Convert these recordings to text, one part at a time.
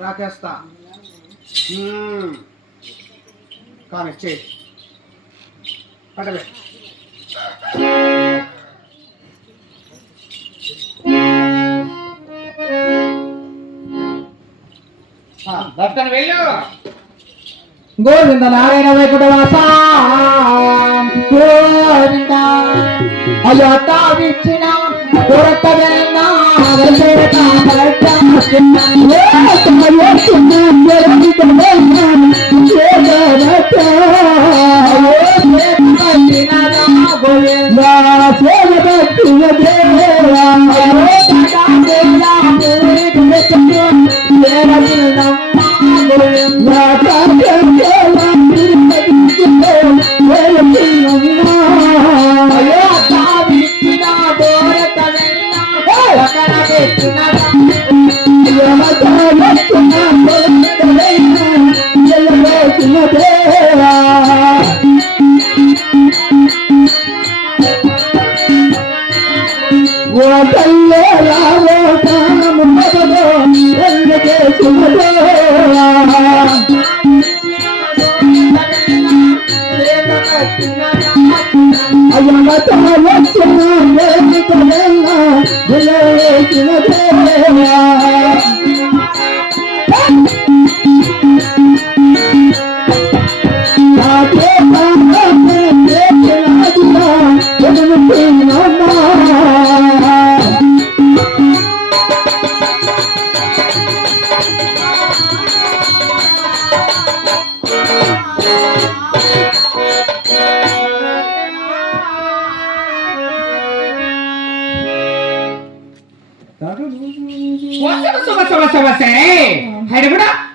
రాకేస్తా కానీ చేయి పడలే దర్శనం వెళ్ళు. గోవింద నారాయణ వైకుంఠవాస గోవింద అయ్యో తావిచ్చిన కొరతవేనా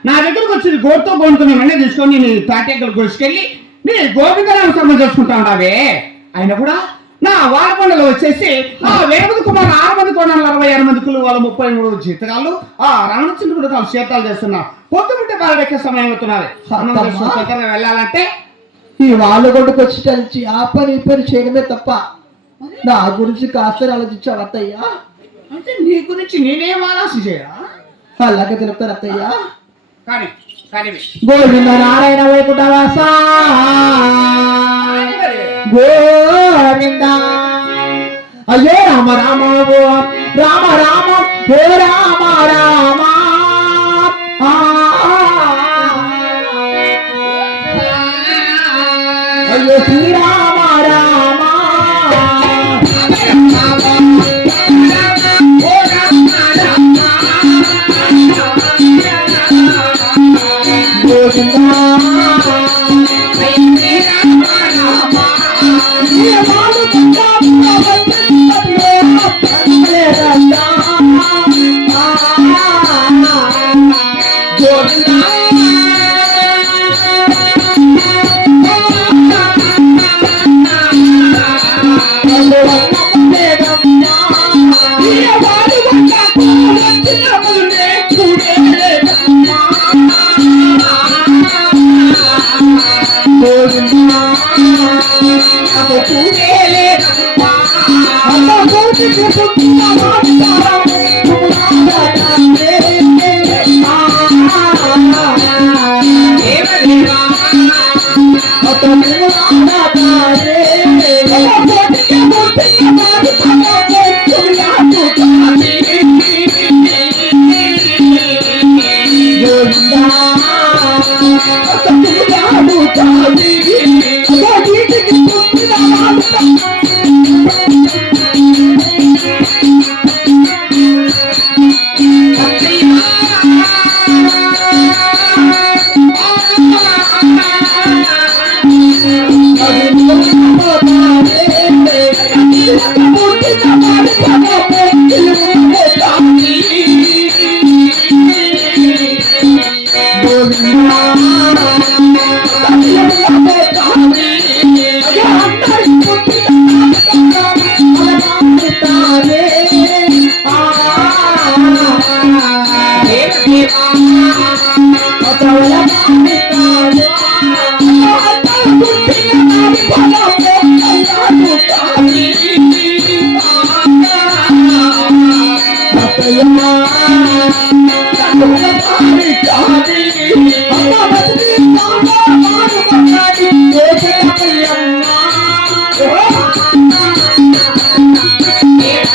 నా దగ్గరకు వచ్చి గోడుతో గోడుకుని మళ్ళీ తీసుకొని నేను తాటెక్కలు గుడిసుకెళ్ళి నేను గోపికరామ సమ్మ చేసుకుంటా ఉన్నావే. ఆయన కూడా నా వారపండులో వచ్చేసి ఆ 10 కుమారు 6 మంది కొనాలి 66 మంది కులు వాళ్ళు 33 జీతగాళ్ళు ఆ రామచంద్రుడు వాళ్ళు శీతాలు చేస్తున్నా పొద్దుముంటే బాలెక్కే సమయం అవుతున్నారు. వెళ్ళాలంటే ఈ వాళ్ళ కొడుకు వచ్చి కలిసి ఆ పని ఈ పని చేయడమే తప్ప నా గురించి కాస్త ఆలోచించావు అత్తయ్యా. అంటే నీ గురించి నేనేం ఆలోచించా అలాగే తెలుపుతారు అత్తయ్యా. కానీ గోవింద నారాయణ వైకుంఠవాస గోవింద అయ్యో రామ రామ రామ రామ హే రామ రామ అయ్యో శ్రీరామ రామ Sayonara. ఏ